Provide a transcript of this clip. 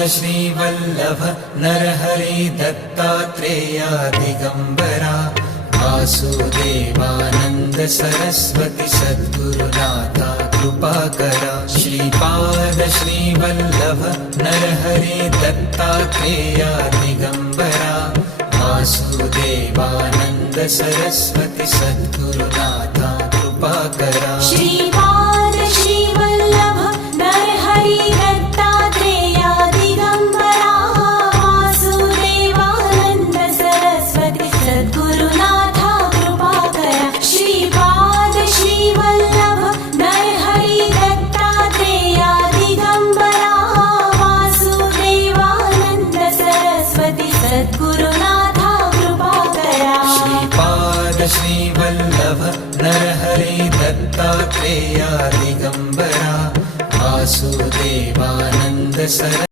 Shrivallabh Narhari Dattatreya Digambara Vasudevanand Saraswati सद्गुरुनाथा कृपाकरा Shripad Shrivallabh Narhari Dattatreya Digambara Vasudevanand Saraswati सद्गुरुनाथा कृपाकरा Shripad Shrivallabh Narhari Dattatreya Digambara Vasudevanand Saraswati सद्गुरुनाथा कृपाकरा Shripad Shrivallabh Narhari Dattatreya Digambara Vasudevanand Saraswati सद्गुरुनाथा कृपाकरा Shripad Shrivallabh Narhari Dattatreya Digambara Vasudevanand Saraswati